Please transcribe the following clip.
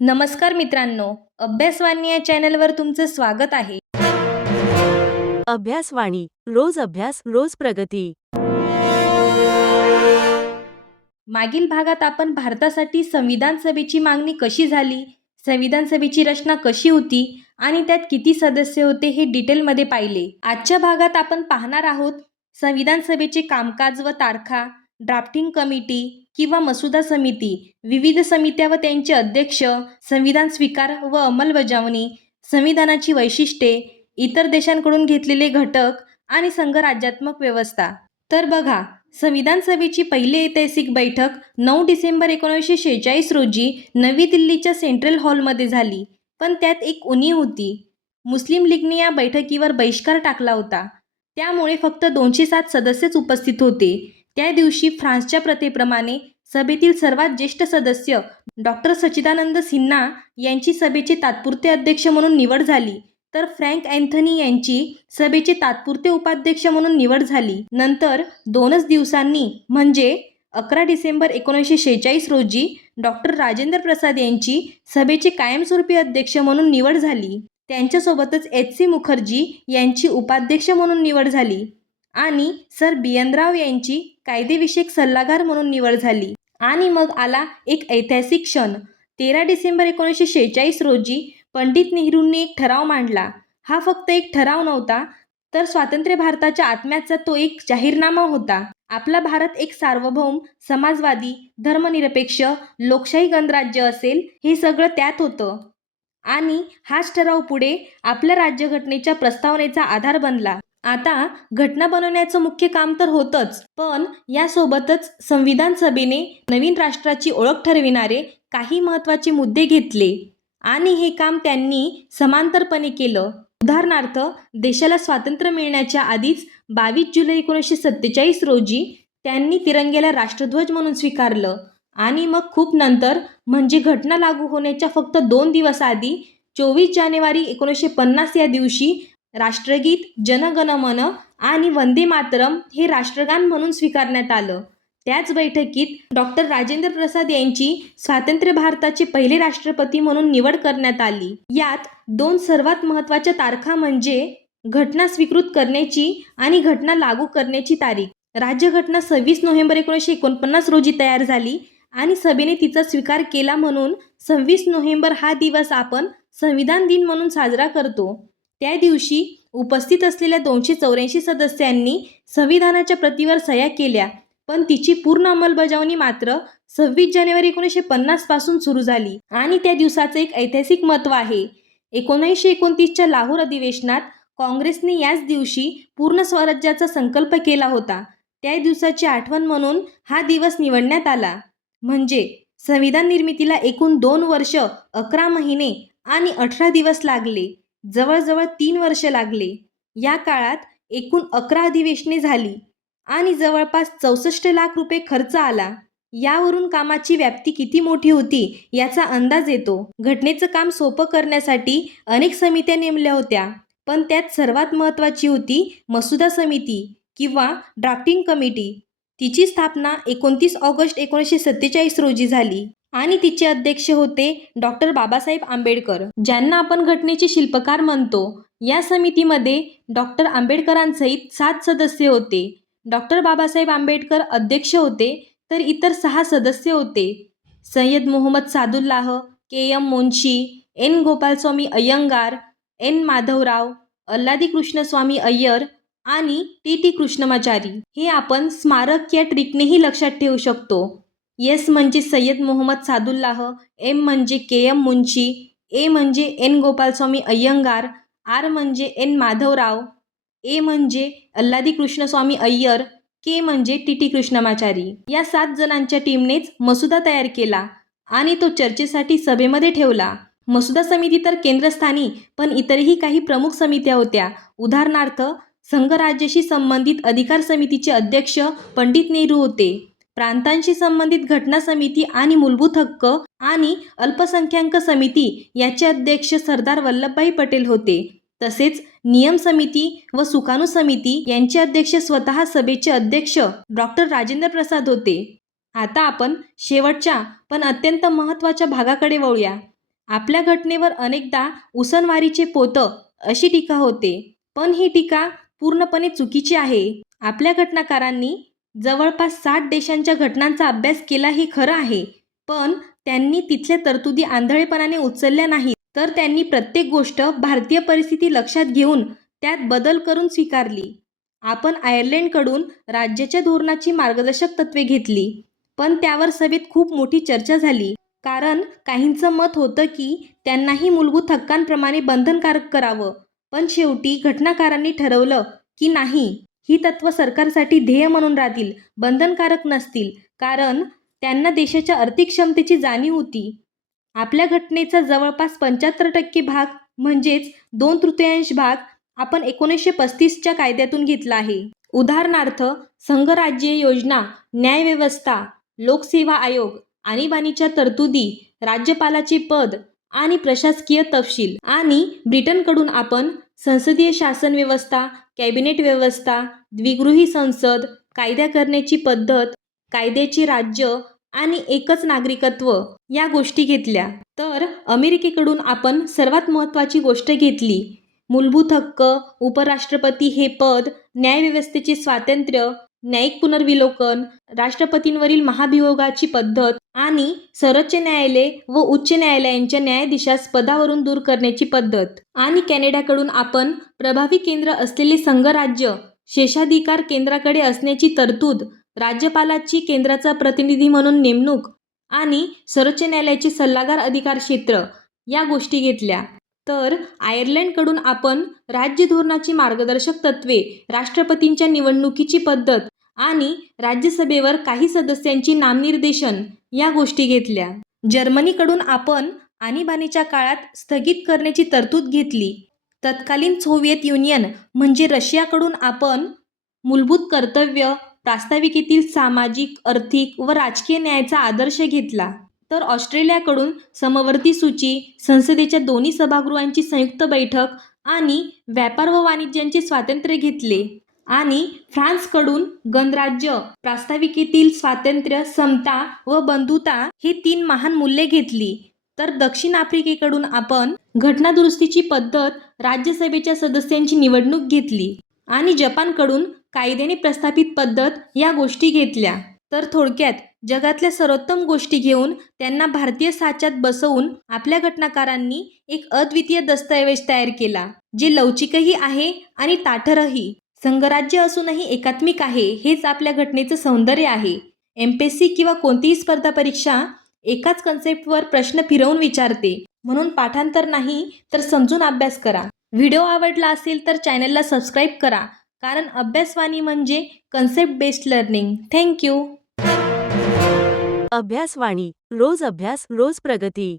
नमस्कार मित्रांनो, अभ्यासवाणी या चॅनलवर तुमचं स्वागत आहे. अभ्यासवाणी रोज अभ्यास रोज प्रगती. मागील भागात आपण भारतासाठी संविधान सभेची मागणी कशी झाली, संविधान सभेची रचना कशी होती आणि त्यात किती सदस्य होते हे डिटेलमध्ये पाहिले. आजच्या भागात आपण पाहणार आहोत संविधान सभेचे कामकाज व तारखा, ड्राफ्टिंग कमिटी किंवा मसुदा समिती, विविध समित्या व त्यांचे अध्यक्ष, संविधान स्वीकार व अंमलबजावणी, संविधानाची वैशिष्ट्ये, इतर देशांकडून घेतलेले घटक आणि संघराज्यात्मक व्यवस्था. तर बघा, संविधान सभेची पहिली ऐतिहासिक बैठक 9 डिसेंबर 1946 रोजी नवी दिल्लीच्या सेंट्रल हॉलमध्ये झाली. पण त्यात एक उणीव होती. मुस्लिम लीगने या बैठकीवर बहिष्कार टाकला होता. त्यामुळे फक्त 207 सदस्यच उपस्थित होते. त्या दिवशी फ्रान्सच्या प्रथेप्रमाणे सभेतील सर्वात ज्येष्ठ सदस्य डॉक्टर सच्चिदानंद सिन्हा यांची सभेचे तात्पुरते अध्यक्ष म्हणून निवड झाली, तर फ्रँक अँथनी यांची सभेचे तात्पुरते उपाध्यक्ष म्हणून निवड झाली. नंतर 2च दिवसांनी म्हणजे 11 डिसेंबर 1946 रोजी डॉक्टर राजेंद्र प्रसाद यांची सभेचे कायमस्वरूपी अध्यक्ष म्हणून निवड झाली. त्यांच्यासोबतच एच.सी. मुखर्जी यांची उपाध्यक्ष म्हणून निवड झाली आणि सर बी.एन. राव यांची कायदेविषयक सल्लागार म्हणून निवड झाली. आणि मग आला एक ऐतिहासिक क्षण. 13 डिसेंबर 1946 रोजी पंडित नेहरूंनी एक ठराव मांडला. हा फक्त एक ठराव नव्हता, तर स्वातंत्र्य भारताच्या आत्म्याचा तो एक जाहीरनामा होता. आपला भारत एक सार्वभौम, समाजवादी, धर्मनिरपेक्ष, लोकशाही गणराज्य असेल, हे सगळं त्यात होतं. आणि हाच ठराव पुढे आपल्या राज्यघटनेच्या प्रस्तावनेचा आधार बनला. आता घटना बनवण्याचं मुख्य काम तर होतंच, पण यासोबतच संविधान सभेने नवीन राष्ट्राची ओळख ठरविणारे काही महत्त्वाचे मुद्दे घेतले आणि हे काम त्यांनी समांतरपणे केलं. उदाहरणार्थ, देशाला स्वातंत्र्य मिळण्याच्या आधीच 22 जुलै 1947 रोजी त्यांनी तिरंग्याला राष्ट्रध्वज म्हणून स्वीकारलं आणि मग खूप नंतर म्हणजे घटना लागू होण्याच्या फक्त 2 दिवस आधी 24 जानेवारी 1950 या दिवशी राष्ट्रगीत, जन गण मन आणि वंदे मातरम हे राष्ट्रगान म्हणून स्वीकारण्यात आलं. त्याच बैठकीत डॉक्टर राजेंद्र प्रसाद यांची स्वातंत्र्य भारताचे पहिले राष्ट्रपती म्हणून निवड करण्यात आली. यात 2 सर्वात महत्त्वाच्या तारखा म्हणजे घटना स्वीकृत करण्याची आणि घटना लागू करण्याची तारीख. राज्यघटना 26 नोव्हेंबर 1949 रोजी तयार झाली आणि सभेने तिचा स्वीकार केला, म्हणून 26 नोव्हेंबर हा दिवस आपण संविधान दिन म्हणून साजरा करतो. त्या दिवशी उपस्थित असलेल्या 284 सदस्यांनी संविधानाच्या प्रतीवर सह्या केल्या, पण तिची पूर्ण अंमलबजावणी मात्र 26 जानेवारी 1950 पासून सुरू झाली. आणि त्या दिवसाचं एक ऐतिहासिक महत्त्व आहे. 1929च्या लाहोर अधिवेशनात काँग्रेसने याच दिवशी पूर्ण स्वराज्याचा संकल्प केला होता. त्या दिवसाची आठवण म्हणून हा दिवस निवडण्यात आला. म्हणजे संविधान निर्मितीला एकूण 2 वर्ष, 11 महिने आणि 18 दिवस लागले. जवळजवळ 3 वर्ष लागले. या काळात एकूण 11 अधिवेशने झाली आणि जवळपास 64 लाख रुपये खर्च आला. यावरून कामाची व्याप्ती किती मोठी होती याचा अंदाज येतो. घटनेचं काम सोपं करण्यासाठी अनेक समित्या नेमल्या होत्या, पण त्यात सर्वात महत्त्वाची होती मसुदा समिती किंवा ड्राफ्टिंग कमिटी. तिची स्थापना 29 ऑगस्ट 1947 रोजी झाली आणि तिचे अध्यक्ष होते डॉक्टर बाबासाहेब आंबेडकर, ज्यांना आपण घटनेचे शिल्पकार म्हणतो. या समितीमध्ये डॉक्टर आंबेडकरांसहित 7 सदस्य होते. डॉक्टर बाबासाहेब आंबेडकर अध्यक्ष होते, तर इतर 6 सदस्य होते. सय्यद मोहम्मद सादुल्लाह, के.एम. मुन्शी, एन. गोपालस्वामी अय्यंगार, एन. माधवराव, अल्लादी कृष्णस्वामी अय्यर आणि टी. कृष्णमाचारी. हे आपण स्मारक या ट्रिकनेही लक्षात ठेवू शकतो. एस म्हणजे सय्यद मोहम्मद सादुल्लाह, एम म्हणजे के.एम. मुन्शी, ए म्हणजे एन. गोपालस्वामी अय्यंगार, आर म्हणजे एन. माधवराव, ए म्हणजे अल्लादी कृष्णस्वामी अय्यर, के म्हणजे टी. कृष्णमाचारी. या 7 जणांच्या टीमनेच मसुदा तयार केला आणि तो चर्चेसाठी सभेमध्ये ठेवला. मसुदा समिती तर केंद्रस्थानी, पण इतरही काही प्रमुख समित्या होत्या. उदाहरणार्थ, संघराज्याशी संबंधित अधिकार समितीचे अध्यक्ष पंडित नेहरू होते. प्रांतांशी संबंधित घटना समिती आणि मूलभूत हक्क आणि अल्पसंख्याक समिती याचे अध्यक्ष सरदार वल्लभभाई पटेल होते. तसेच नियम समिती व सुकाणू समिती यांचे अध्यक्ष स्वतः सभेचे अध्यक्ष डॉक्टर राजेंद्र प्रसाद होते. आता आपण शेवटच्या पण अत्यंत महत्त्वाच्या भागाकडे वळूया. आपल्या घटनेवर अनेकदा उसनवारीचे पोतं अशी टीका होते, पण ही टीका पूर्णपणे चुकीची आहे. आपल्या घटनाकारांनी जवळपास 60 देशांच्या घटनांचा अभ्यास केला हे खरं आहे, पण त्यांनी तिथल्या तरतुदी आंधळेपणाने उचलल्या नाहीत, तर त्यांनी प्रत्येक गोष्ट भारतीय परिस्थिती लक्षात घेऊन त्यात बदल करून स्वीकारली. आपण आयर्लंडकडून राज्याच्या धोरणाची मार्गदर्शक तत्त्वे घेतली, पण त्यावर सभेत खूप मोठी चर्चा झाली. कारण काहींचं मत होतं की त्यांनाही मूलभूत हक्कांप्रमाणे बंधनकारक करावं, पण शेवटी घटनाकारांनी ठरवलं की नाही, ही तत्त्व सरकारसाठी ध्येय म्हणून राहतील, बंधनकारक नसतील, कारण त्यांना देशाच्या आर्थिक क्षमतेची जाणीव होती. आपल्या घटनेचा जवळपास 75% भाग म्हणजेच 2/3 भाग आपण 1935च्या कायद्यातून घेतला आहे. उदाहरणार्थ, संघराज्यीय योजना, न्यायव्यवस्था, लोकसेवा आयोग, आणीबाणीच्या तरतुदी, राज्यपालाचे पद आणि प्रशासकीय तपशील. आणि ब्रिटनकडून आपण संसदीय शासन व्यवस्था, कॅबिनेट व्यवस्था, द्विगृही संसद, कायदा करण्याची पद्धत, कायद्याचे राज्य आणि एकच नागरिकत्व या गोष्टी घेतल्या. तर अमेरिकेकडून आपण सर्वात महत्त्वाची गोष्ट घेतली, मूलभूत हक्क, उपराष्ट्रपती हे पद, न्यायव्यवस्थेचे स्वातंत्र्य, न्यायिक पुनर्विलोकन, राष्ट्रपतींवरील महाभियोगाची पद्धत आणि सर्वोच्च न्यायालय व उच्च न्यायालयांच्या न्यायाधीशास पदावरून दूर करण्याची पद्धत. आणि कॅनडाकडून आपण प्रभावी केंद्र असलेले संघराज्य, शेषाधिकार केंद्राकडे असण्याची तरतूद, राज्यपालाची केंद्राचा प्रतिनिधी म्हणून नेमणूक आणि सर्वोच्च न्यायालयाचे सल्लागार अधिकार क्षेत्र या गोष्टी घेतल्या. तर आयर्लंडकडून आपण राज्य धोरणाची मार्गदर्शक तत्त्वे, राष्ट्रपतींच्या निवडणुकीची पद्धत आणि राज्यसभेवर काही सदस्यांची नामनिर्देशन या गोष्टी घेतल्या. जर्मनीकडून आपण आणीबाणीच्या काळात स्थगित करण्याची तरतूद घेतली. तत्कालीन सोव्हिएत युनियन म्हणजे रशियाकडून आपण मूलभूत कर्तव्य, प्रास्ताविकेतील सामाजिक, आर्थिक व राजकीय न्यायाचा आदर्श घेतला. तर ऑस्ट्रेलियाकडून समवर्ती सूची, संसदेच्या दोन्ही सभागृहांची संयुक्त बैठक आणि व्यापार व वाणिज्याचे स्वातंत्र्य घेतले. आणि फ्रान्सकडून गणराज्य, प्रास्ताविकेतील स्वातंत्र्य, समता व बंधुता ही 3 महान मूल्ये घेतली. तर दक्षिण आफ्रिकेकडून आपण घटनादुरुस्तीची पद्धत, राज्यसभेच्या सदस्यांची निवडणूक घेतली. आणि जपानकडून कायद्याने प्रस्थापित पद्धत या गोष्टी घेतल्या. तर थोडक्यात जगातल्या सर्वोत्तम गोष्टी घेऊन त्यांना भारतीय साच्यात बसवून आपल्या घटनाकारांनी एक अद्वितीय दस्तऐवज तयार केला, जे लवचिकही आहे आणि ताठरही. संघराज्य असूनही एकात्मिक आहे, हेच आपल्या घटनेचं सौंदर्य आहे. MPSC किंवा कोणतीही स्पर्धा परीक्षा एकाच कन्सेप्टवर प्रश्न फिरवून विचारते, म्हणून पाठांतर नाही तर समजून अभ्यास करा. व्हिडिओ आवडला असेल तर चॅनलला सबस्क्राईब करा, कारण अभ्यासवाणी म्हणजे कन्सेप्ट बेस्ड लर्निंग. थँक्यू. अभ्यासवाणी, रोज अभ्यास, रोज प्रगती.